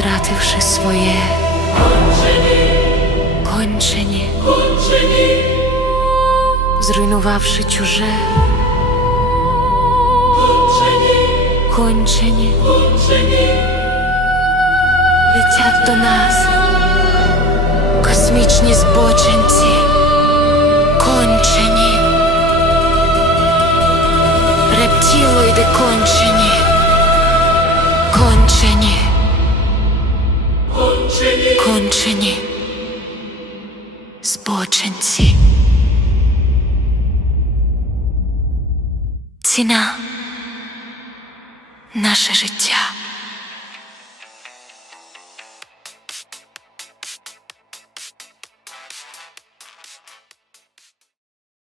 втративши своє, кончені, кончені, зруйнувавши чуже, кончені, кончені, летять до нас, космічні збочинці, кончені, збоченці. Ціна наше життя.